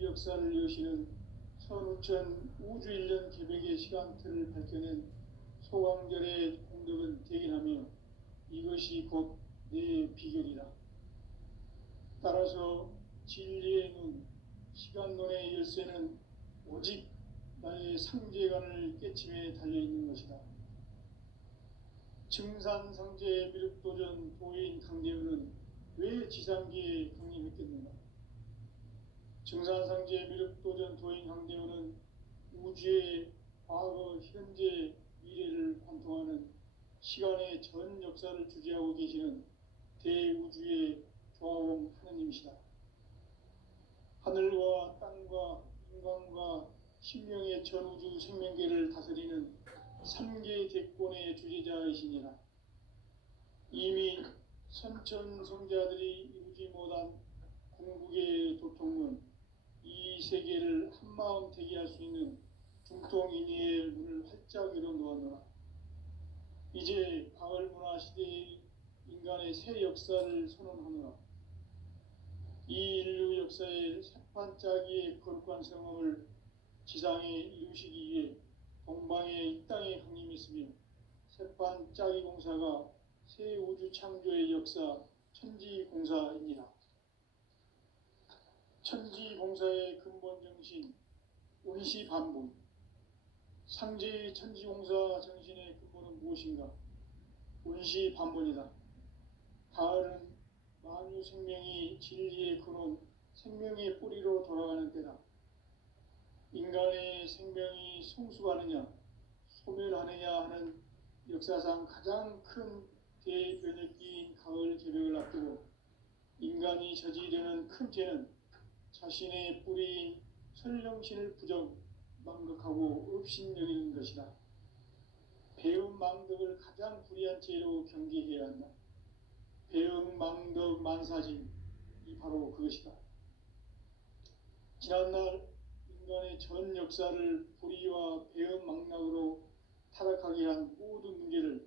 역사를 여시는 선우천 우주일년 계획의 시간틀을 밝혀낸 소강절의 공덕은 대견하며 이것이 곧 내 비결이다. 따라서 진리의 눈, 시간론의 열쇠는 오직 나의 상제관을 깨침에 달려있는 것이다. 증산상제 미륵도전 도인 강대우는 왜 지상기에 강림했겠는가? 증산상제 미륵도전 도인 강대우는 우주의 과거, 현재, 미래를 관통하는 시간의 전 역사를 주재하고 계시는 대우주의 조화공 하느님이시다. 하늘과 땅과 인간과 신명의 전우주 생명계를 다스리는 삼계 대권의 주재자이시니라. 이미 선천성자들이 이루지 못한 궁극의 도통문, 이 세계를 한마음 되게 할 수 있는 중통인의의 문을 활짝 열어 놓았노라. 이제 가을 문화 시대의 인간의 새 역사를 선언하노라. 이 인류 역사의 새판짜기의 거룩한 성함을 지상에 이루시기 위해 동방의 이 땅에 강림했으며 새판짜기 공사가 새 우주 창조의 역사 천지공사입니다. 천지공사의 근본 정신 운시반본, 상제의 천지공사 정신의 근본은 무엇인가? 운시반본이다. 가을은 만유 생명이 진리의 근원, 생명의 뿌리로 돌아가는 때다. 인간의 생명이 성숙하느냐, 소멸하느냐 하는 역사상 가장 큰 대변혁기인 가을 개벽을 앞두고 인간이 저지르는 큰 죄는 자신의 뿌리인 설령신을 부정, 망각하고 업신여기는 것이다. 배움 망덕을 가장 불의한 죄로 경계해야 한다. 배움 망덕 만사진, 이 바로 그것이다. 지난날 인간의 전 역사를 불의와 배움 망락으로 타락하게 한 모든 문제를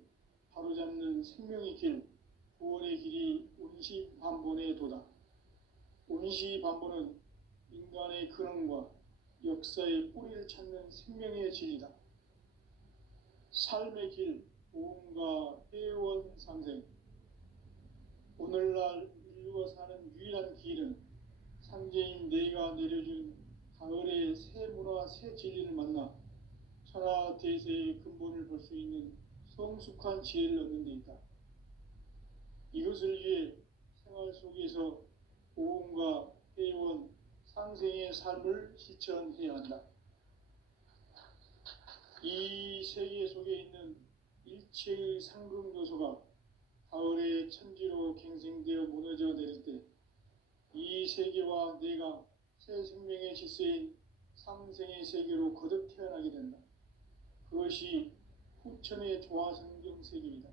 바로잡는 생명의 길, 구원의 길이 운시반본의 도다. 운시반본은 인간의 근원과 역사의 뿌리를 찾는 생명의 진리다. 삶의 길, 보험과 회원 상생. 오늘날 인류가 사는 유일한 길은 상제인 내가 내려준 가을의 새 문화, 새 진리를 만나 천하 대세의 근본을 볼 수 있는 성숙한 지혜를 얻는 데 있다. 이것을 위해 생활 속에서 보험과 회원, 상생의 삶을 실천해야 한다. 이 세계 속에 있는 일체의 상급 요소가 가을의 천지로 갱생되어 무너져 내릴 때 이 세계와 내가 새 생명의 질서인 상생의 세계로 거듭 태어나게 된다. 그것이 후천의 조화성경 세계이다.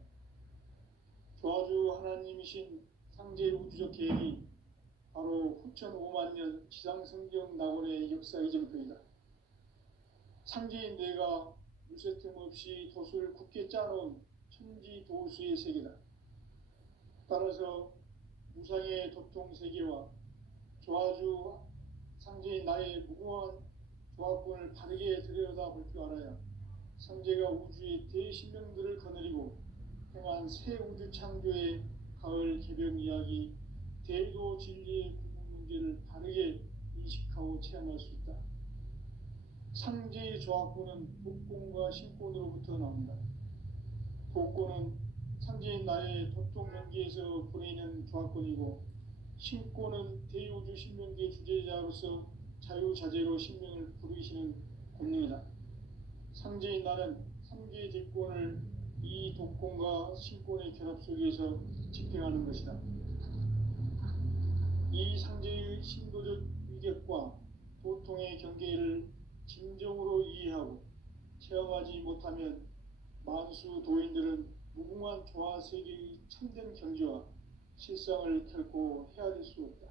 조화주 하나님이신 상제 우주적 계획이 바로 후천 5만 년 지상성경 낙원의 역사 이정표이다. 상제인 내가 물새 틈 없이 도수를 굳게 짜놓은 천지 도수의 세계다. 따라서 무상의 도통 세계와 조화주 상제인 나의 무궁한 조합권을 바르게 들여다볼 줄 알아야 상제가 우주의 대신명들을 거느리고 행한 새 우주 창조의 가을 개벽 이야기, 대도 진리의 궁극 문제를 바르게 인식하고 체험할 수 있다. 상제의 조합권은 독권과 신권으로부터 나온다. 독권은 상제인 나의 도통 명기에서 보내는 조합권이고, 신권은 대우주 신명계 주제자로서 자유자재로 신명을 부르시는 권능이다. 상제인 나는 삼계의 대권을 이 독권과 신권의 결합 속에서 집행하는 것이다. 이 상제의 신도적 위격과 도통의 경계를 진정으로 이해하고 체험하지 못하면 만수 도인들은 무궁한 조화세계의 참된 경지와 실상을 결코 헤아릴 수 없다.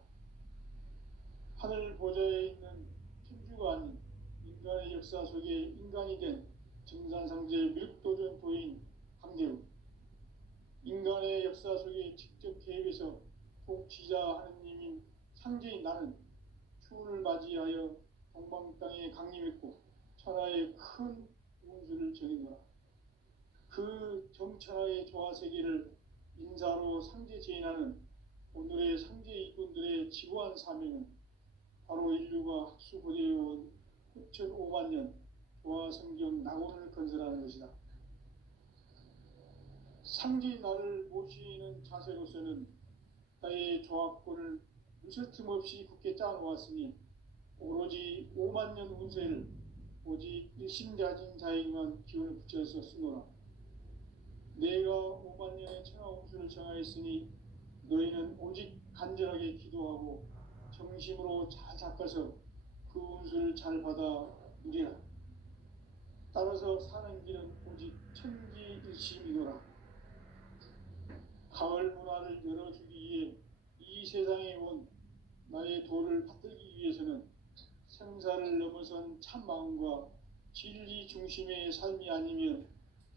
하늘 보좌에 있는 천주가 아닌 인간의 역사 속에 인간이 된 증산상제 미륵도전 도인 강대우, 인간의 역사 속에 직접 개입해서 통치자 하느님인 상제인 나는 추운을 맞이하여 동방 땅에 강림했고 천하에 큰 운수를 정해노라. 그 정천하의 조화세계를 인사로 상제 제인하는 오늘의 상제 일꾼들의 지고한 사명은 바로 인류가 학수고대해온 6,500만 년 조화성경 낙원을 건설하는 것이다. 상제 나를 모시는 자세로서는 나의 조합권을 무설틈 없이 굳게 짜놓았으니 오로지 5만 년 운세를 오직 일심자진 자에게만 기운을 붙여서 쓰노라. 내가 5만 년의 천하 운수를 정하였으니 너희는 오직 간절하게 기도하고 정심으로 잘 닦아서 그 운수를 잘 받아 누리라. 따라서 사는 길은 오직 천지일심이노라. 가을 문화를 열어주기 위해 이 세상에 온 나의 도를 받들기 위해서는 생사를 넘어선 참 마음과 진리 중심의 삶이 아니면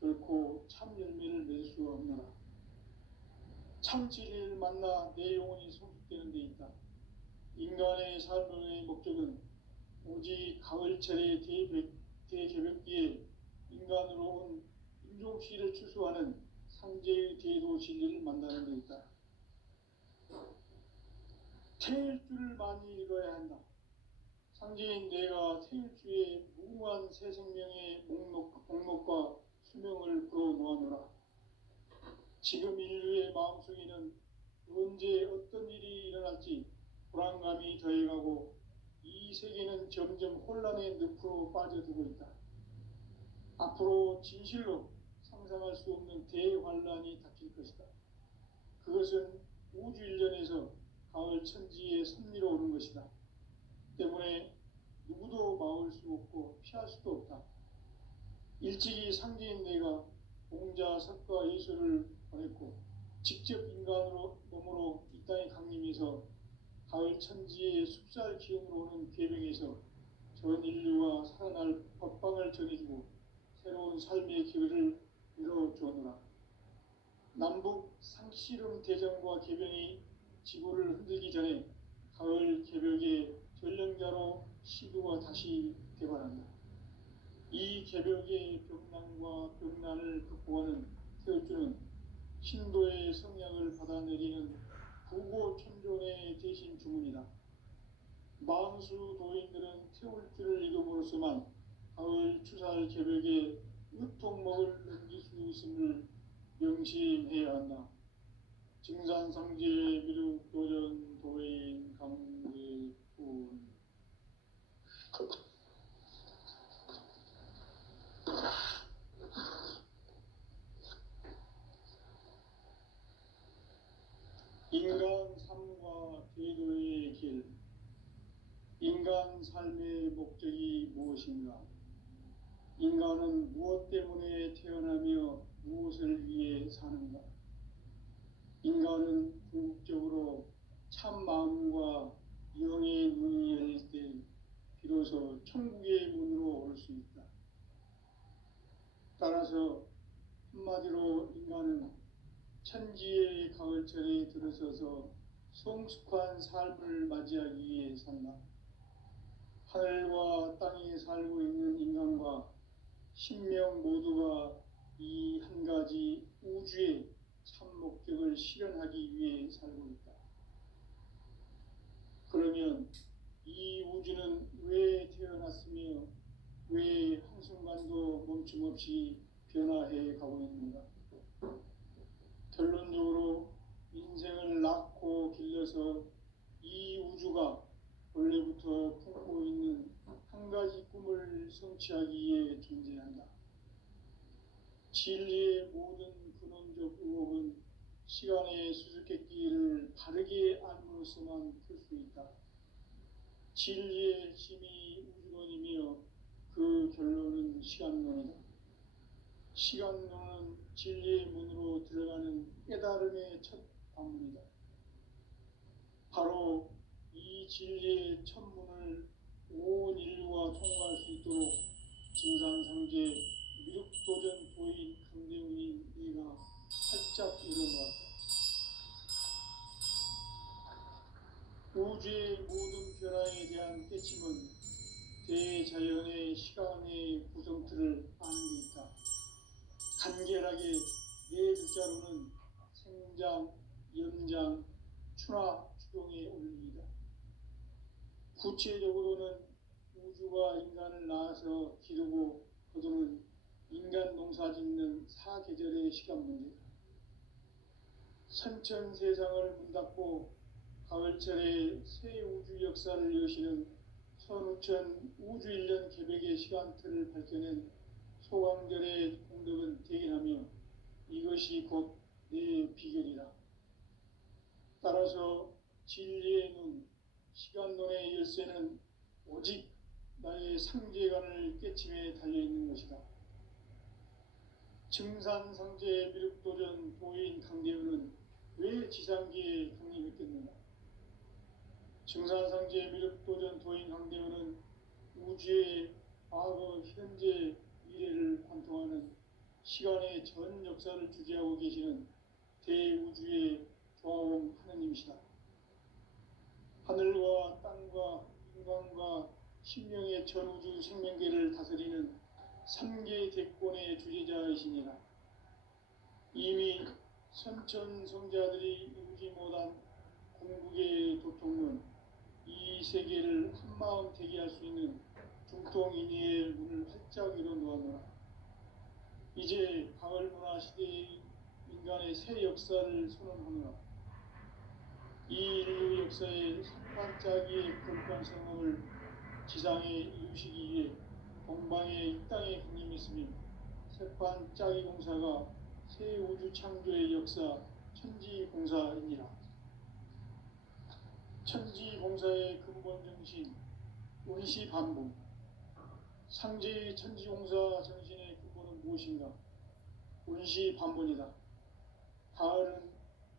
결코 참 열매를 맺을 수 없노라. 참 진리를 만나 내 영혼이 성숙되는 데 있다. 인간의 삶의 목적은 오직 가을철의 대개벽기에 인간으로 온 인종시를 추수하는 상제의 대도 진리를 만나는 데 있다. 태일주를 많이 읽어야 한다. 상제인 내가 태일주의 무궁한 새 생명의 목록과 수명을 불어놓아노라. 지금 인류의 마음속에는 언제 어떤 일이 일어날지 불안감이 더해가고 이 세계는 점점 혼란의 늪으로 빠져들고 있다. 앞으로 진실로 상상할 수 없는 대환란이 닥칠 것이다. 그것은 우주 일련에서 가을 천지에 섭리로 오는 것이다. 때문에 누구도 막을 수 없고 피할 수도 없다. 일찍이 상제인 내가 공자, 석가, 예수를 보냈고 직접 인간으로 몸으로 이 땅에 강림해서 가을 천지의 숲살 기운으로 오는 궤병에서 전 인류가 살아날 법방을 전해주고 새로운 삶의 기회를 열어주었노라. 남북 상씨름 대전과 개병이 지구를 흔들기 전에 가을 개벽의 전령자로 시도가 다시 개발한다. 이 개벽의 벽난과 벽난을 극복하는 태울주는 신도의 성약을 받아내리는 부고천존의 대신 주문이다. 만수 도인들은 태울주를 읽음으로써만 가을 추살 개벽에 으통목을 넘길 수 있음을 명심해야 한다. 증산상제 미륵도전 도인 강제군. 인간 삶과 제도의 길. 인간 삶의 목적이 무엇인가? 인간은 무엇 때문에 태어나며 무엇을 위해 사는가? 인간은 궁극적으로 참 마음과 영의 문이 열릴 때 비로소 천국의 문으로 올 수 있다. 따라서 한마디로 인간은 천지의 가을철에 들어서서 성숙한 삶을 맞이하기 위해 산다. 하늘과 땅에 살고 있는 인간과 신명 모두가 이 한 가지 우주의 참 목적을 실현하기 위해 살고 있다. 그러면 이 우주는 왜 태어났으며 왜 한순간도 멈춤없이 변화해 가고 있는가? 결론적으로 인생을 낳고 길러서 이 우주가 원래부터 품고 있는 한 가지 꿈을 성취하기 위해 존재한다. 진리의 모든 근원적 의혹은 시간의 수수께끼를 바르게 알므로써만 풀 수 있다. 진리의 힘이 우주론이며 그 결론은 시간론이다. 시간론은 진리의 문으로 들어가는 깨달음의 첫 방문이다. 바로 이 진리의 첫 문을 온 인류가 통과할 수 있도록 증산상제 미륵도전 도인 강대훈이 네가 활짝 열어놓았다. 우주의 모든 변화에 대한 깨침은 대자연의 시간의 구성틀을 아는 데 있다. 간결하게 네 글자로는 생장, 연장, 추나 추동의 원리이다. 구체적으로는 우주가 인간을 낳아서 기르고 거두는 인간 농사 짓는 사계절의 시간 문제다. 선천 세상을 문닫고 가을철에 새 우주 역사를 여시는 선우천 우주일년 개백의 시간틀을 밝혀낸 소강절의 공덕은 대견하며 이것이 곧 내 비결이다. 따라서 진리의 눈, 시간론의 열쇠는 오직 나의 상제관을 깨침에 달려있는 것이다. 증산상제 미륵도전 도인 강대우는 왜 지상기에 강림했겠느냐? 증산상제 미륵도전 도인 강대우는 우주의 과거, 현재, 미래를 관통하는 시간의 전 역사를 주재하고 계시는 대우주의 조화원 하느님이시다. 하늘과 땅과 인간과 신명의 전우주 생명계를 다스리는 3개 대권의 주재자이시니라. 이미 선천성자들이 이루지 못한 공국의 도통론, 이 세계를 한마음 되게 할 수 있는 중통인의의 문을 활짝 열어놓았노라. 이제 가을 문화 시대의 인간의 새 역사를 선언하노라. 이 인류 역사의 산반짜기의 거룩한 성업을 지상에 이루시기 위해 동방의 이 땅에 강림했으며 새반짜기 공사가 새 우주 창조의 역사 천지공사이니라. 천지공사의 근본 정신 원시반복. 상제의 천지공사 정신의 근본은 무엇인가? 원시반본이다. 가을은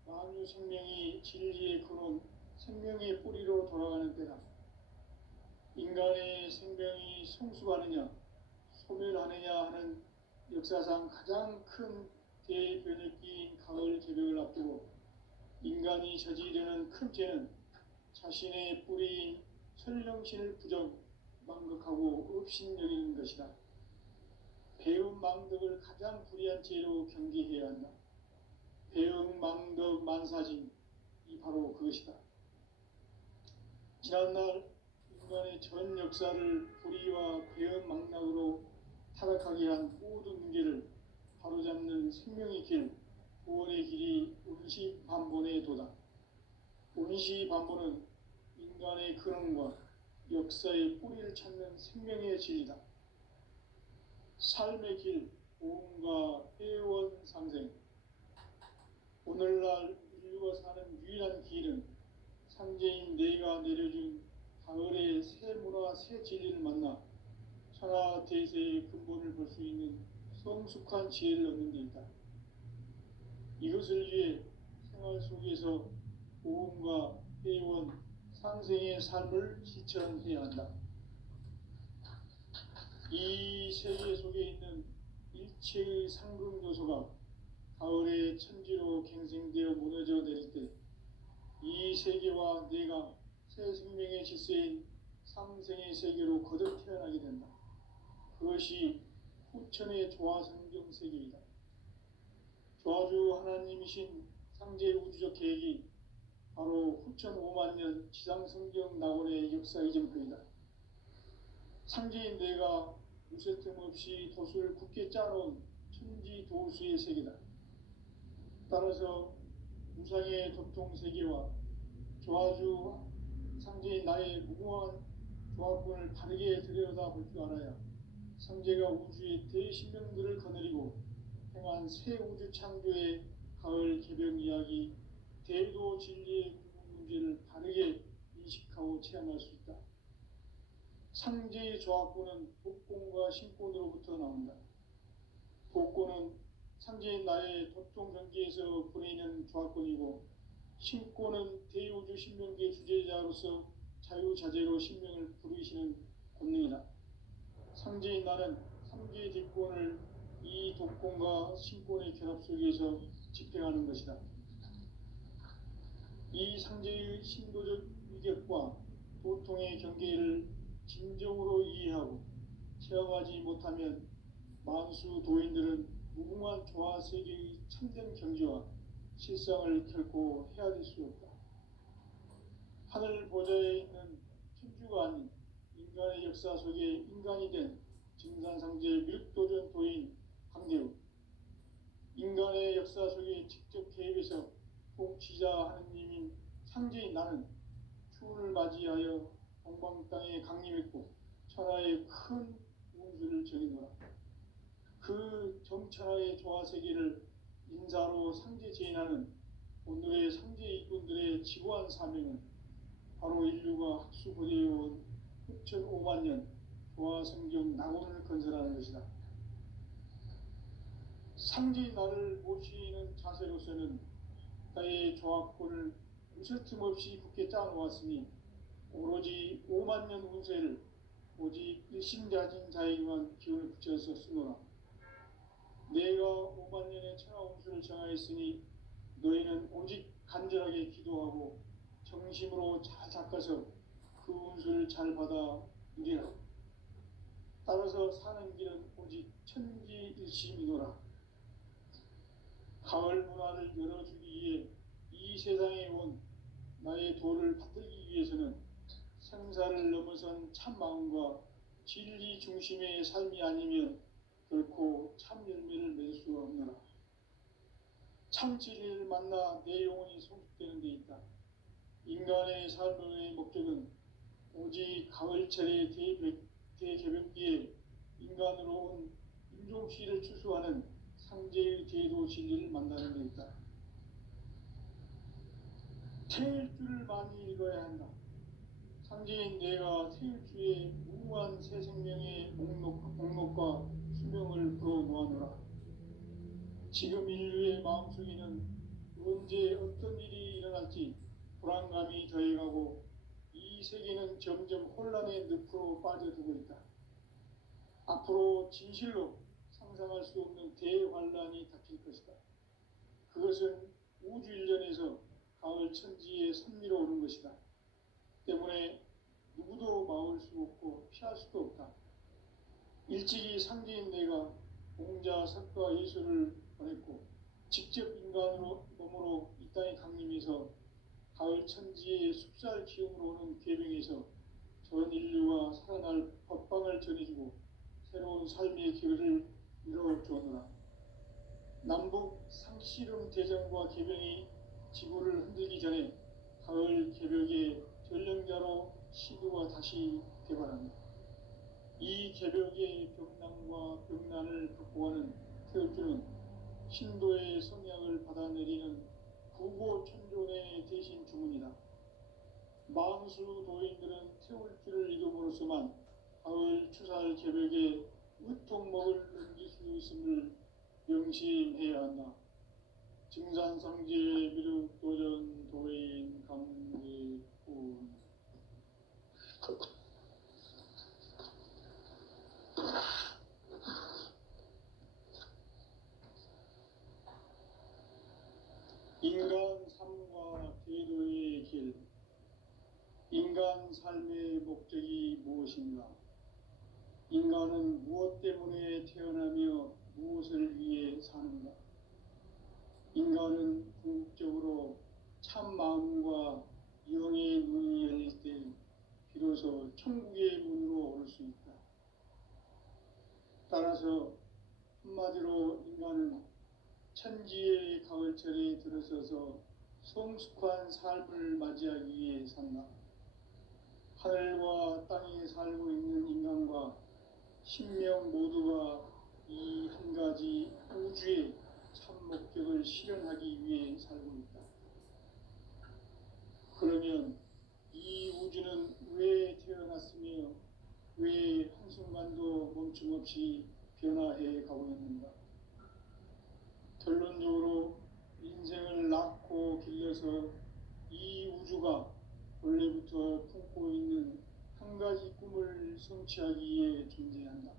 만유 생명이 진리의 근원, 생명의 뿌리로 돌아가는 때다. 인간의 생명이 성숙하느냐, 소멸하느냐 하는 역사상 가장 큰 대변혁기인 가을 개벽을 앞두고 인간이 저지르는 큰 죄는 자신의 뿌리인 설령신을 부정, 망극하고 업신여기는 것이다. 배움 망덕을 가장 불의한 죄로 경계해야 한다. 배움 망덕 만사진, 이 바로 그것이다. 지난날 인간의 전 역사를 불의와 배움 망락으로 타락하게 한 모든 문제를 바로잡는 생명의 길, 구원의 길이 원시반본의 도다. 원시반본은 인간의 근원과 역사의 뿌리를 찾는 생명의 진리다. 삶의 길, 보험과 회원 상생. 오늘날 인류가 사는 유일한 길은 상제인 내가 내려준 가을의 새 문화, 새 진리를 만나 천하 대세의 근본을 볼 수 있는 성숙한 지혜를 얻는 데 있다. 이것을 위해 생활 속에서 보험과 회원, 상생의 삶을 실천해야 한다. 이 세계 속에 있는 일체의 상금 요소가 가을의 천지로 갱생되어 무너져 내릴 때 이 세계와 내가 새 생명의 질서인 상생의 세계로 거듭 태어나게 된다. 그것이 후천의 조화성경 세계이다. 조화주 하나님이신 상제 우주적 계획이 바로 후천 5만년 지상성경 낙원의 역사 이전표이다. 상제인 내가 무쇠틈 없이 도수를 굳게 짜놓은 천지 도수의 세계다. 따라서 무상의 도통세계와 조화주 상제인 나의 무궁한 조합권을 바르게 들여다볼 줄 알아야 상제가 우주의 대신명들을 거느리고 행한 새 우주 창조의 가을 개벽 이야기, 대도 진리의 문제를 바르게 인식하고 체험할 수 있다. 상제의 조합권은 복권과 신권으로부터 나온다. 복권은 상제인 나의 도통 경계에서 보내는 조합권이고, 신권은 대우주 신명계 주제자로서 자유자재로 신명을 부르시는 권능이다. 상제인 나는 3개의 뒷권을 이 독권과 신권의 결합 속에서 집행하는 것이다. 이 상제의 신도적 위격과 고통의 경계를 진정으로 이해하고 체험하지 못하면 만수 도인들은 무궁한 조화 세계의 참된 경지와 실상을 결코 헤아릴 수 없다. 하늘 보좌에 있는 천주가 아닌 인간의 역사 속에 인간이 된 증산상제 미륵도전 도인 강대우, 인간의 역사 속에 직접 개입해서 통치자 하느님인 상제인 나는 추운을 맞이하여 동방 땅에 강림했고 천하의 큰 운수를 정해노라. 그 정천하의 조화세계를 인사로 상제 제인하는 오늘의 상제 이꾼들의 지고한 사명은 바로 인류가 학수고대해온 6,500만 년 조화성경 낙원을 건설하는 것이다. 상제인 나를 모시는 자세로서는 나의 조합권을 무설틈 없이 굳게 짜놓았으니 오로지 5만 년 운세를 오직 일심자진 자에게만 기운을 붙여서 쓰노라. 내가 5만 년의 천하 운수를 정하였으니 너희는 오직 간절하게 기도하고 정심으로 잘 닦아서 그 운수를 잘 받아 누리라. 따라서 사는 길은 오직 천지일심이노라. 가을 문화를 열어주기 위해 이 세상에 온 나의 도를 받들기 위해서는 생사를 넘어선 참 마음과 진리 중심의 삶이 아니면 결코 참 열매를 맺을 수가 없노라. 참 진리를 만나 내 영혼이 성숙되는 데 있다. 인간의 삶의 목적은 오직 가을철의 대개벽기에 인간으로 온 인종시를 추수하는 상제의 제도 진리를 만나는 데 있다. 태일주를 많이 읽어야 한다. 상제인 내가 태일주의 무한 새 생명의 목록과 수명을 불어놓아노라. 지금 인류의 마음속에는 언제 어떤 일이 일어날지 불안감이 더해가고 이 세계는 점점 혼란의 늪으로 빠져들고 있다. 앞으로 진실로 상상할 수 없는 대환란이 닥칠 것이다. 그것은 우주 일련에서 가을 천지에 선미로 오는 것이다. 때문에 누구도 막을 수 없고 피할 수도 없다. 일찍이 상제인 내가 공자, 석가, 예수를 보냈고 직접 인간으로 몸으로 이 땅에 강림해서 가을 천지의 숲살 기운으로 오는 계명에서 전 인류가 살아날 법방을 전해주고 새로운 삶의 길을 이뤄주었노라. 남북 상씨름 대전과 개병이 지구를 흔들기 전에 가을 개벽의 전령자로 시도가 다시 개발한다. 이 개벽의 병난과 병난을 극복하는 태울주는 신도의 성향을 받아내리는 구고천존의 대신 주문이다. 만수 도인들은 태울주를 이름으로서만 가을 추살 개벽에 의통목을 넘길 수 있음을 명심해야 한다. 증산상제 미륵도전 도인 강대훈. 인간 삶과 제도의 길. 인간 삶의 목적이 무엇인가? 인간은 무엇 때문에 태어나며 무엇을 위해 사는가? 인간은 궁극적으로 참 마음과 영의 문이 열릴 때 비로소 천국의 문으로 올 수 있다. 따라서 한마디로 인간은 천지의 가을철에 들어서서 성숙한 삶을 맞이하기 위해 산다. 하늘과 땅에 살고 있는 인간과 신명 모두가 이 한 가지 우주의 참 목적을 실현하기 위해 살고 있다. 그러면 이 우주는 왜 태어났으며 왜 한순간도 멈춤없이 변화해 가고 있는가? 결론적으로 인생을 낳고 길러서 이 우주가 원래부터 품고 있는 한 가지 꿈을 성취하기 위해 존재한다.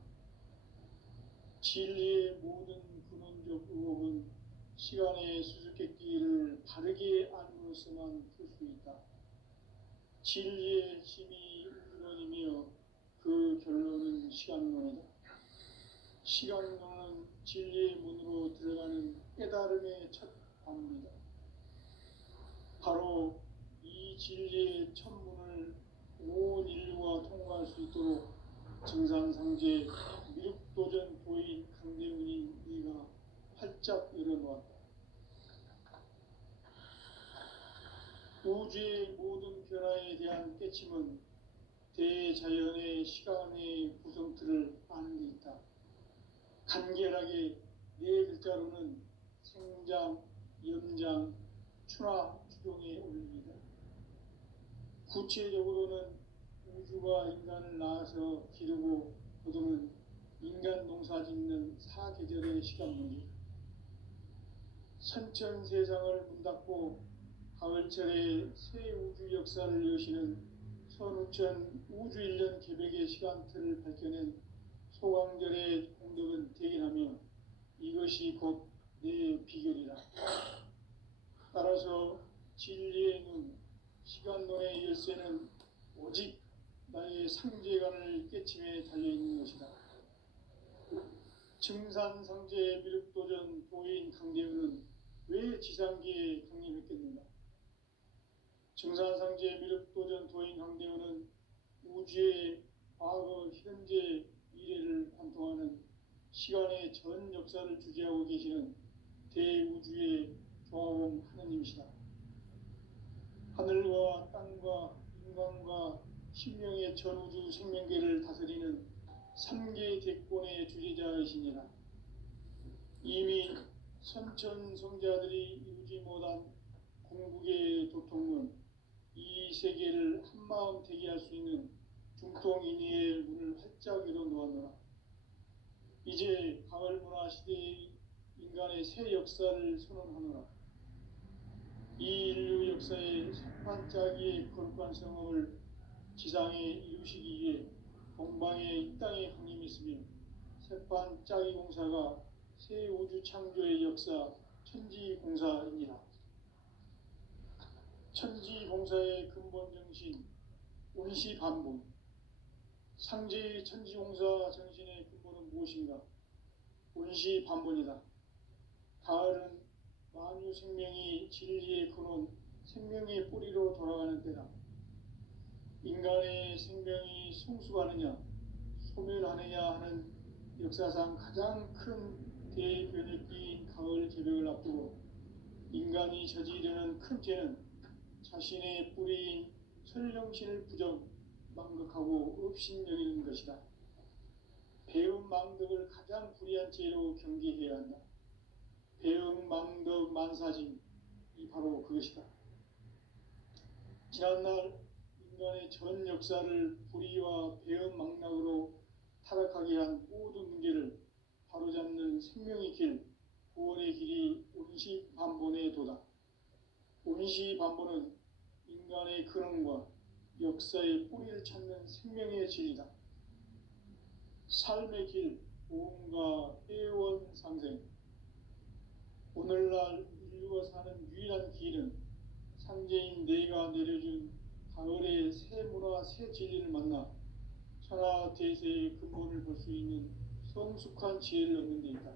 진리의 모든 근원적 의혹은 시간의 수수께끼를 바르게 알므로서만 풀 수 있다. 진리의 핵심이 우주론이며 그 결론은 시간론이다. 시간론은 진리의 문으로 들어가는 깨달음의 첫 관문이다. 바로 이 진리의 첫 문을 온 인류가 통과할 수 있도록 증산상제 미륵도전 도인 강대문인 네가 활짝 열어놓았다. 우주의 모든 변화에 대한 깨침은 대자연의 시간의 구성틀을 아는 데 있다. 간결하게 네 글자로는 생장, 염장, 추나 추종에 올립니다. 구체적으로는 우주가 인간을 낳아서 기르고 거두는 인간 농사 짓는 사계절의 시간 문제, 선천 세상을 문 닫고 가을철에 새 우주 역사를 여시는 선우천 우주 1년 계백의 시간틀을 밝혀낸 소강절의 공덕은 대견하며 이것이 곧 내 비결이라. 따라서 진리의 눈, 시간론의 열쇠는 오직 나의 상제관을 깨침에 달려있는 것이다. 증산상제 미륵도전 도인 강대우는 왜 지상기에 강림했겠는가? 증산상제 미륵도전 도인 강대우는 우주의 과거, 현재, 미래를 관통하는 시간의 전 역사를 주재하고 계시는 대우주의 조화범 하느님이시다. 하늘과 땅과 인간과 신명의 전우주 생명계를 다스리는 3개 대권의 주재자이시니라. 이미 선천성자들이 이루지 못한 공국의 도통은 이 세계를 한마음 되게 할 수 있는 중통인의의 문을 활짝 열어놓았노라. 이제 가을문화 시대의 인간의 새 역사를 선언하노라. 이 인류 역사의 석판짜기의 거룩한 성업을 지상에 이루시기 위해 동방의 이 땅에 강림했으며 석판짜기 공사가 새 우주 창조의 역사 천지공사이니라. 천지공사의 근본 정신 운시반분, 상제의 천지공사 정신의 근본은 무엇인가? 운시반분이다. 가을은 만유 생명이 진리의 근원, 생명의 뿌리로 돌아가는 때다. 인간의 생명이 성숙하느냐, 소멸하느냐 하는 역사상 가장 큰 대변혁기인 가을 개벽을 앞두고 인간이 저지르는 큰 죄는 자신의 뿌리인 설령신을 부정, 망극하고 업신여기는 것이다. 배움 망덕을 가장 불의한 죄로 경계해야 한다. 배움 망덕 만사짐이 바로 그것이다. 지난날 인간의 전 역사를 불의와 배움 망락으로 타락하게 한 모든 문제를 바로잡는 생명의 길, 구원의 길이 운시반본의 도다. 운시반본은 인간의 근원과 역사의 뿌리를 찾는 생명의 진리다. 삶의 길, 보험과 회원 상생. 오늘날 인류가 사는 유일한 길은 상제인 내가 내려준 가을의 새 문화, 새 진리를 만나 천하 대세의 근본을 볼 수 있는 성숙한 지혜를 얻는 데 있다.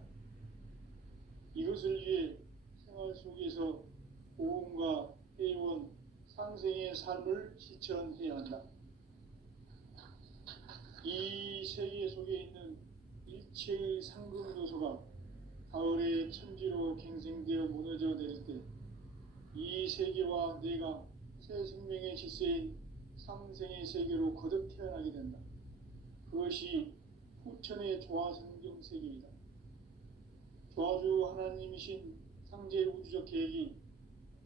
이것을 위해 생활 속에서 보험과 회원, 상생의 삶을 실천해야 한다. 이 세계 속에 있는 일체의 상금 요소가 가을의 천지로 갱생되어 무너져 내릴 때 이 세계와 내가 새 생명의 질서인 상생의 세계로 거듭 태어나게 된다. 그것이 후천의 조화성경 세계이다. 조화주 하나님이신 상제 우주적 계획이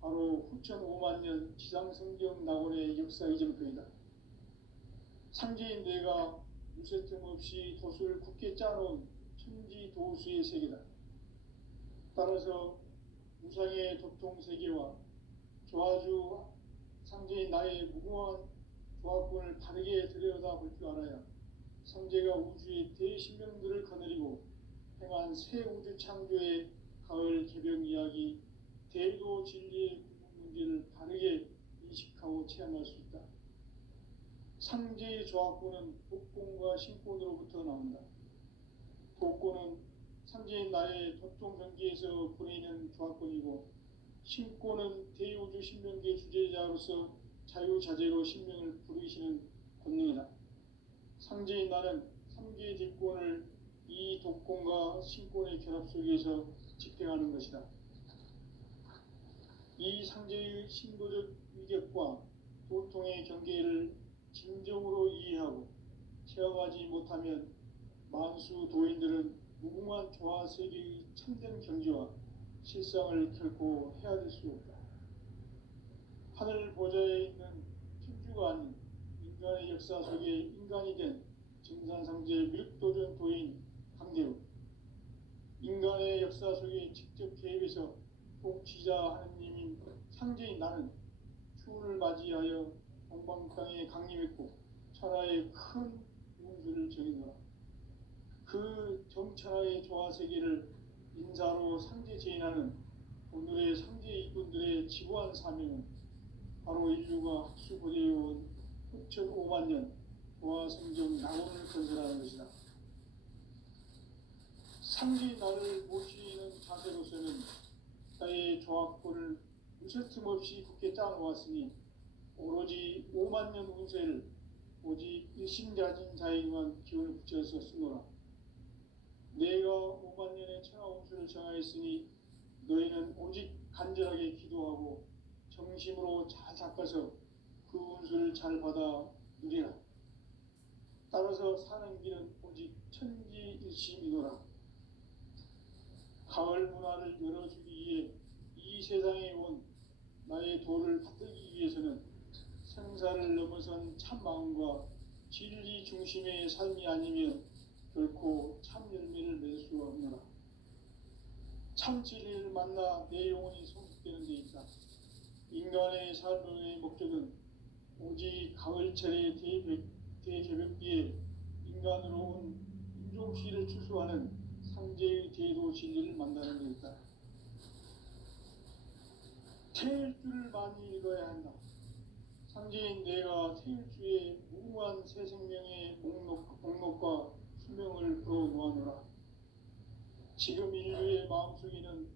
바로 후천 5만 년 지상성경 낙원의 역사 이정표이다. 상제인 내가 유세틈 없이 도수를 굳게 짜놓은 천지도수의 세계다. 따라서 무상의 도통세계와 조화주 상제인 나의 무궁한 조합권을 바르게 들여다볼 줄 알아야 상제가 우주의 대신명들을 거느리고 행한 새 우주 창조의 가을 개벽 이야기, 대도 진리의 구분 문제를 바르게 인식하고 체험할 수 있다. 상제의 조합구는 독공과 신권으로부터 나온다. 독고는 상제인 나의 도통 경기에서 보내는 조합권이고, 신권은 대우주 신명계 주제자로서 자유자재로 신명을 부르시는 권능이다. 상제인 나는 삼계의 뒷권을 이 독권과 신권의 결합 속에서 집행하는 것이다. 이 상제의 신도적 위격과 도통의 경계를 진정으로 이해하고 체험하지 못하면 만수 도인들은 무궁한 조화세계의 참된 경지와 실상을 결코 헤아릴 수 없다. 하늘 보좌에 있는 천주가 아닌 인간의 역사 속에 인간이 된 증산상제 밀도전 도인 강대우, 인간의 역사 속에 직접 개입해서 통치자 하느님인 상제인 나는 추운을 맞이하여 동방땅에 강림했고 천하의 큰 운수를 정해노라. 그 정천하의 조화세계를 인사로 상제 제인하는 오늘의 상제 이꾼들의 지구한 사명은 바로 인류가 학수고대해온 6,500만 년 조화성경 낙원을 건설하는 것이다. 상제인 나를 모시는 자세로서는 나의 조합권을 무슨 틈없이 굳게 짜놓았으니 오로지 5만 년 운세를 오직 일심가진 자에게만 기운을 붙여서 쓰노라. 내가 5만 년의 천하 운수를 정하였으니 너희는 오직 간절하게 기도하고 정심으로 잘 닦아서 그 운수를 잘 받아 누리라. 따라서 사는 길은 오직 천지일심이노라. 가을 문화를 열어주기 위해 이 세상에 온 나의 도를 받들기 위해서는 생사를 넘어선 참 마음과 진리 중심의 삶이 아니면 결코 참 열매를 맺을 수 없노라. 참 진리를 만나 내 영혼이 성숙되는 데 있다. 인간의 삶의 목적은 오직 가을철의 대개벽기에 인간으로 온 인종시를 추수하는 상제의 대도 진리를 만나는 데 있다. 태일주를 많이 읽어야 한다. 상제인 내가 태일주의 무궁한 새 생명의 목록과 수명을 풀어놓아노라. 지금 인류의 마음속에는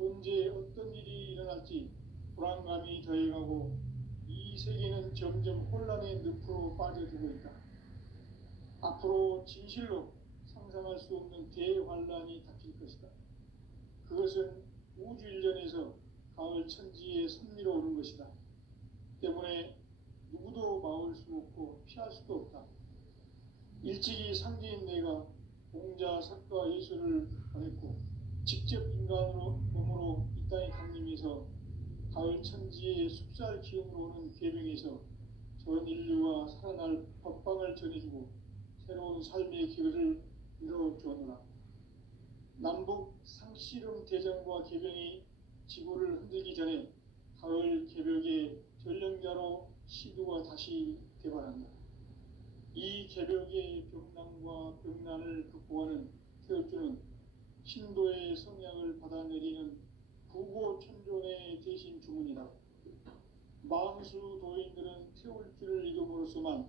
언제 어떤 일이 일어날지 불안감이 더해가고 이 세계는 점점 혼란의 늪으로 빠져들고 있다. 앞으로 진실로 상상할 수 없는 대환란이 닥칠 것이다. 그것은 우주 일전에서 가을 천지에 섭리로 오는 것이다. 때문에 누구도 막을 수 없고 피할 수도 없다. 일찍이 상제인 내가 공자, 석가, 예수를 보냈고 직접 인간으로 몸으로 이 땅에 강림해서 가을 천지의 숲살 기운으로 오는 계명에서 전 인류와 살아날 법방을 전해주고 새로운 삶의 길을 이뤄주었노라. 남북 상씨름 대전과 개병이 지구를 흔들기 전에 가을 개벽의 전령자로 시두가 다시 개발한다. 이 개벽의 병난과 병난을 극복하는 태엽주는 신도의 성향을 받아내리는 부고천존의 대신 주문이다. 망수 도인들은 태울주를 이름으로서만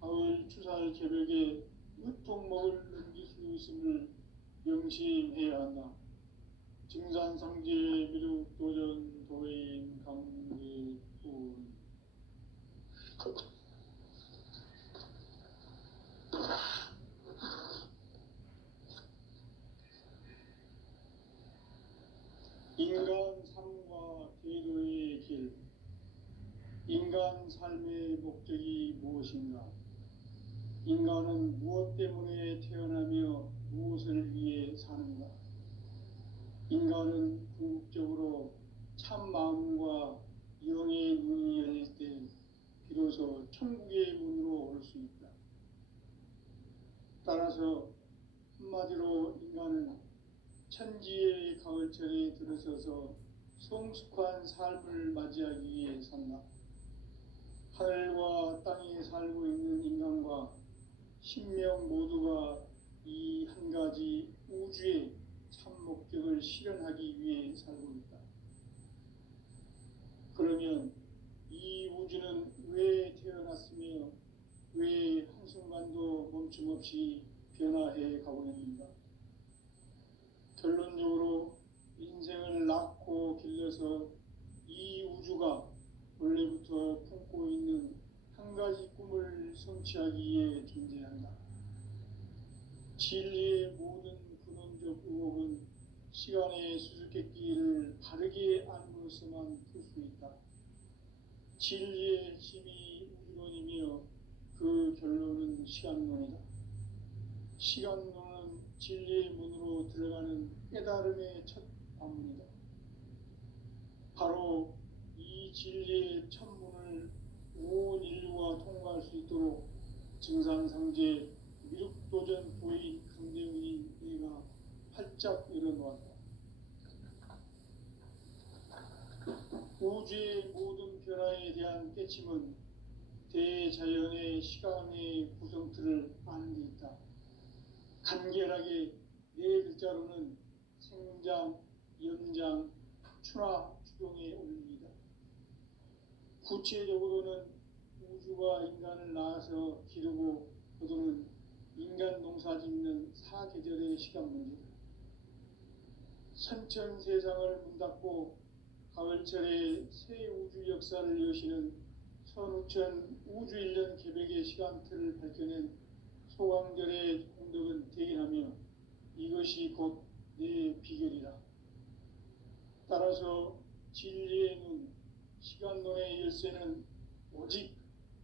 가을 추살 개벽에 으통먹을 넘길 수 있음을 명심해야 한다. 증산상제 미륵도전 도인 강제군 인간 삶과 대도의 길. 인간 삶의 목적이 무엇인가? 인간은 무엇 때문에 태어나며 무엇을 위해 사는가? 인간은 궁극적으로 참 마음과 영의 눈이 열릴 때 비로소 천국의 문으로 올 수 있다. 따라서 한마디로 인간은 천지의 가을철에 들어서서 성숙한 삶을 맞이하기 위해 산다. 하늘과 땅에 살고 있는 인간과 신명 모두가 이 한 가지 우주의 참 목적을 실현하기 위해 살고 있다. 그러면 이 우주는 왜 태어났으며 왜 한순간도 멈춤없이 변화해 가고 있는가? 결론적으로 인생을 낳고 길러서 이 우주가 원래부터 품고 있는 한 가지 꿈을 성취하기 위해 존재한다. 진리의 모든 근원적 의혹은 시간의 수수께끼를 바르게 안으로서만 풀 수 있다. 진리의 핵심이 우주론이며 그 결론은 시간론이다. 시간론은 진리의 문으로 들어가는 깨달음의 첫 관문이다. 바로 이 진리의 첫 문을 온 인류가 통과할 수 있도록 증산상제 미륵도전 도인 강대훈이 내가 활짝 열어놓았다. 우주의 모든 변화에 대한 깨침은 대자연의 시간의 구성틀을 아는 데 있다. 간결하게 네 글자로는 생장, 연장, 추나 추동의 원리이다. 구체적으로는 우주가 인간을 낳아서 기르고 거두는 인간 농사 짓는 사계절의 시간 문제다. 선천 세상을 문 닫고 가을철에 새 우주 역사를 여시는 선우천 우주 1년 개백의 시간틀을 밝혀낸 소강절의 공덕은 대견하며 이것이 곧 내 비결이라. 따라서 진리의 눈, 시간론의 열쇠는 오직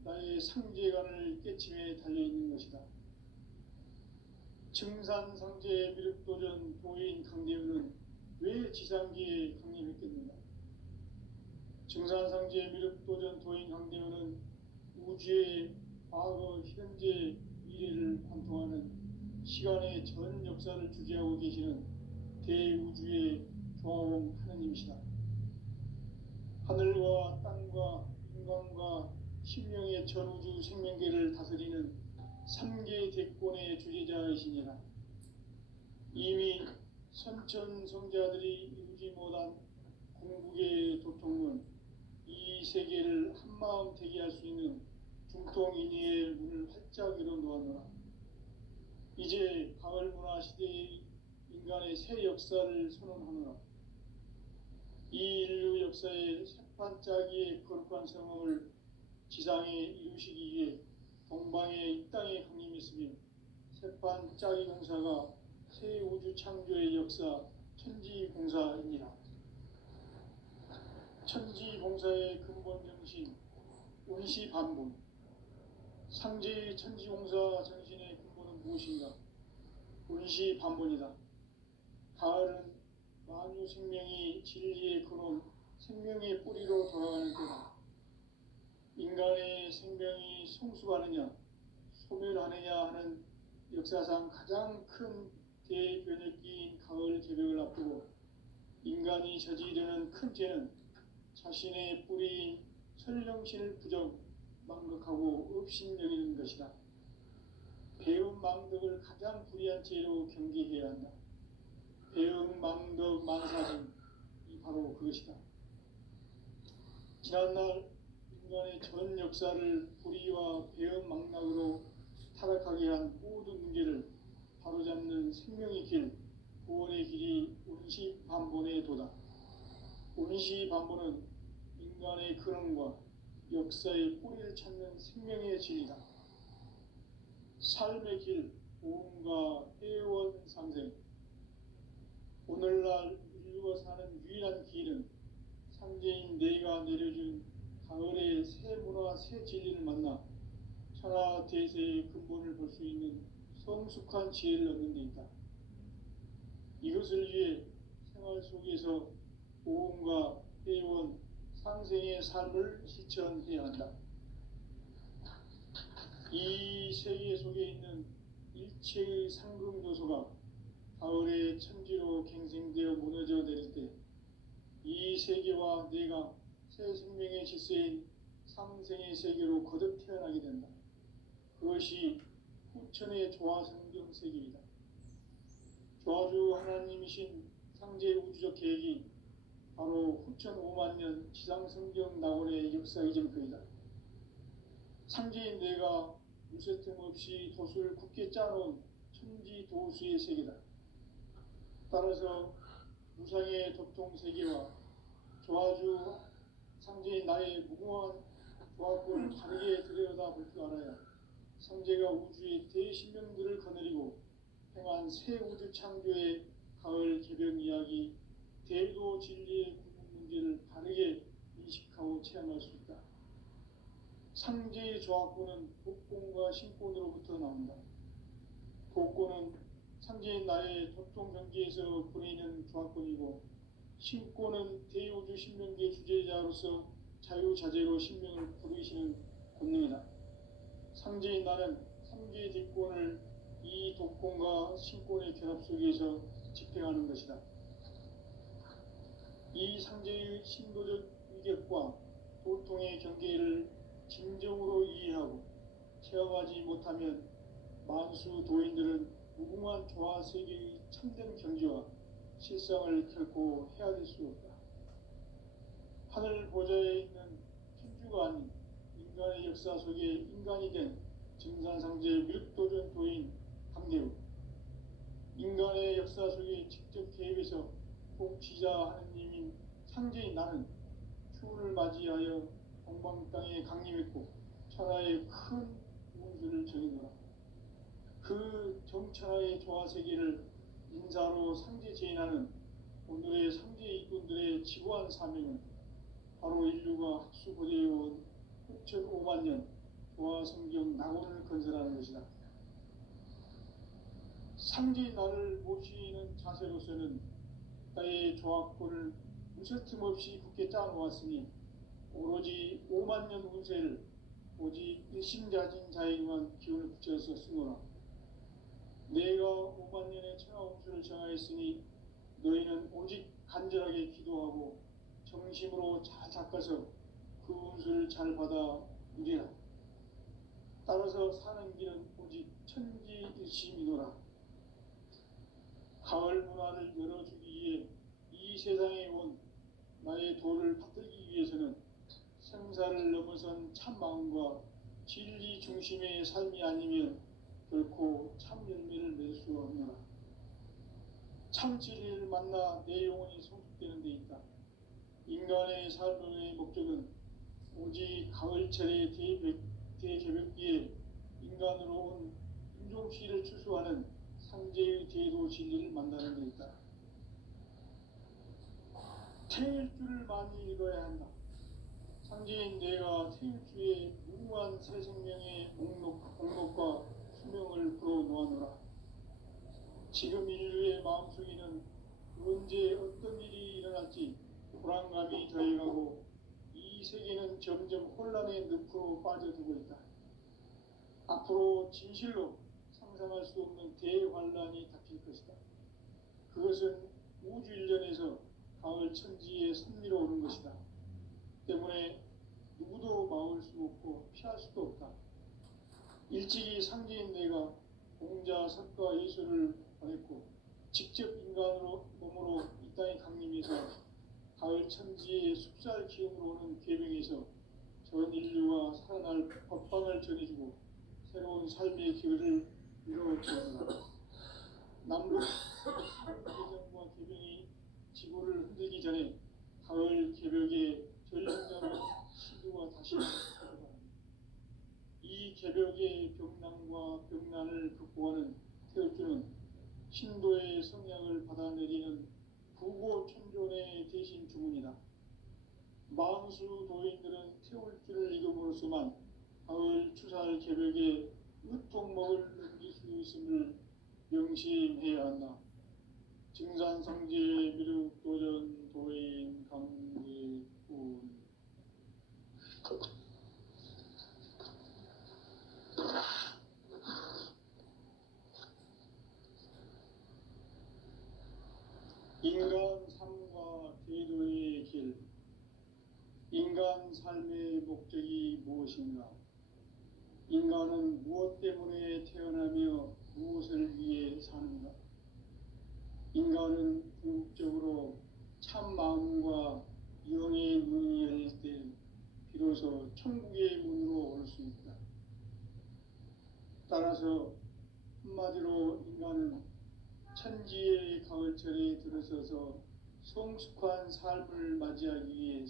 나의 상제관을 깨침에 달려있는 것이다. 증산상제 미륵도전 도인 강대훈은 왜 지상기에 강림했겠는가? 증산상제 미륵도전 도인 강대훈은 우주의 과거, 현재, 미래를 관통하는 시간의 전 역사를 주재하고 계시는 대우주의 조화원 하느님이시다. 하늘과 땅과 인간과 신명의 전우주 생명계를 다스리는 3개 대권의 주재자이시니라. 이미 선천성자들이 이루지 못한 궁극의 도통은 이 세계를 한마음 되게 할 수 있는 중통인의의 문을 활짝 열어놓았노라. 이제 가을 문화 시대의 인간의 새 역사를 선언하노라. 이 인류 역사의 새판짜기의 거룩한 성험을 지상에 이루시기 위해 동방에 이 땅에 강림했으며 새판짜기 공사가 새 우주 창조의 역사 천지공사이니라. 천지공사의 근본 정신 운시반본. 상제의 천지공사 정신의 근본은 무엇인가? 운시반본이다. 가을은 만유 생명이 진리의 근원, 생명의 뿌리로 돌아가는 때다. 인간의 생명이 성숙하느냐, 소멸하느냐 하는 역사상 가장 큰 대변혁기인 가을 개벽을 앞두고 인간이 저지르는 큰 죄는 자신의 뿌리인 설령신을 부정, 망각하고 업신여기는 것이다. 배움 망덕을 가장 불의한 죄로 경계해야 한다. 배움 망덕 만사증이 바로 그것이다. 지난날 인간의 전 역사를 불의와 배움 망락으로 타락하게 한 모든 문제를 바로잡는 생명의 길, 구원의 길이 운시반본의 도다. 운시반본은 인간의 근원과 역사의 뿌리를 찾는 생명의 진리다. 삶의 길, 보험과 회원 상생. 오늘날 인류가 사는 유일한 길은 상제인 내가 내려준 가을의 새 문화, 새 진리를 만나 천하 대세의 근본을 볼 수 있는 성숙한 지혜를 얻는 데 있다. 이것을 위해 생활 속에서 보험과 회원, 상생의 삶을 실천해야 한다. 이 세계 속에 있는 일체의 상금요소가 가을의 천지로 갱생되어 무너져 내릴 때 이 세계와 내가 새 생명의 질서인 상생의 세계로 거듭 태어나게 된다. 그것이 후천의 조화성경 세계이다. 조화주 하나님이신 상제 우주적 계획이 바로 후천 5만 년 지상성경 낙원의 역사 이전표이다. 상제인 내가 무쇠틈 없이 돛을 굳게 짜놓은 천지도수의 세계다. 따라서 무상의 도통 세계와 조화주 상제인 나의 무궁한 조합을 다르게 들여다볼 줄 알아야 상제가 우주의 대신명들을 거느리고 행한 새 우주 창조의 가을 개변 이야기, 대도 진리의 궁극 문제를 다르게 인식하고 체험할 수 있다. 상제의 조합구는 복권과 신권으로부터 나온다. 복권은 상제인 나의 도통 경계에서 보내는 조합권이고, 신권은 대우주 신명계 주제자로서 자유자재로 신명을 부르시는 권능이다. 상제인 나는 삼계의 뒷권을 이 독권과 신권의 결합 속에서 집행하는 것이다. 이 상제의 신도적 위격과 도통의 경계를 진정으로 이해하고 체험하지 못하면 만수 도인들은 무궁한 조화 세계의 참된 경지와 실상을 결코 헤아릴 수 없다. 하늘 보좌에 있는 천주가 아닌 인간의 역사 속에 인간이 된 증산상제 밀도전 도인 강대우, 인간의 역사 속에 직접 개입해서 통치자 하느님인 상제인 나는 추운을 맞이하여 동방 땅에 강림했고 천하의 큰 운수를 정해놓아 그 정천하의 조화세계를 인사로 상제 제인하는 오늘의 상제 일꾼들의 지구한 사명은 바로 인류가 학수고대해온 6,500만 년 조화성경 낙원을 건설하는 것이다. 상제인 나를 모시는 자세로서는 나의 조합권을 무쇠틈 없이 굳게 짜놓았으니 오로지 5만 년 운세를 오직 일심자진 자에게만 기운을 붙여서 쓰노라. 내가 5만 년의 천하 운수를 정하였으니 너희는 오직 간절하게 기도하고 정심으로 잘 닦아서 그 운수를 잘 받아 누리라. 따라서 사는 길은 오직 천지일심이노라. 가을 문화를 열어주기 위해 이 세상에 온 나의 도를 받들기 위해서는 생사를 넘어선 참 마음과 진리 중심의 삶이 아니면 결코 참 열매를 맺을 수 없노라. 참 진리를 만나 내 영혼이 성숙되는 데 있다. 인간의 삶의 목적은 오직 가을철의 대개벽기에 인간으로 온 인종시를 추수하는 상제의 대도 진리를 만나는 데 있다. 태일주를 많이 읽어야 한다. 상제인 내가 태일주의 무궁한 새 생명의 목록과 수명을 풀어놓아노라. 지금 인류의 마음속에는 언제 어떤 일이 일어날지 불안감이 더해가고 이 세계는 점점 혼란의 늪으로 빠져들고 있다. 앞으로 진실로 상상할 수 없는 대환란이 닥칠 것이다. 그것은 우주 일련에서 가을 천지의 섭리로 오는 것이다. 때문에 누구도 막을 수 없고 피할 수도 없다. 일찍이 상제인 내가 공자, 석가, 예수를 보냈고 직접 인간으로 몸으로 이 땅에 강림해서 가을 천지의 숲살 기운으로 오는 계명에서 전 인류와 살아날 법방을 전해주고 새로운 삶의 기회를 이루어주었다. 남북 개정과 개병이 지구를 흔들기 전에 가을 개벽의 전령자로 시도가 다시 시작합니다. 이 개벽의 병난과 병난을 극복하는 태울주는 신도의 성향을 받아내리는 부고천존의 대신 주문이다. 만수 도인들은 태울주를 읽음으로써만 가을 추살 개벽에 으통먹을 넘길 수 있음을 명심해야 한다. 증산성제 미륵도전 도인 강제군. 인간 삶과 대도의 길. 인간 삶의 목적이 무엇인가? 인간은 무엇 때문에 태어나며 무엇을 위해 사는가? 인간은 궁극적으로 참 마음과 영의 문이 열릴 때 비로소 천국의 문으로 올 수 있다. 따라서 한마디로 인간은 천지의 가을철에 들어서서 성숙한 삶을 맞이하기 위해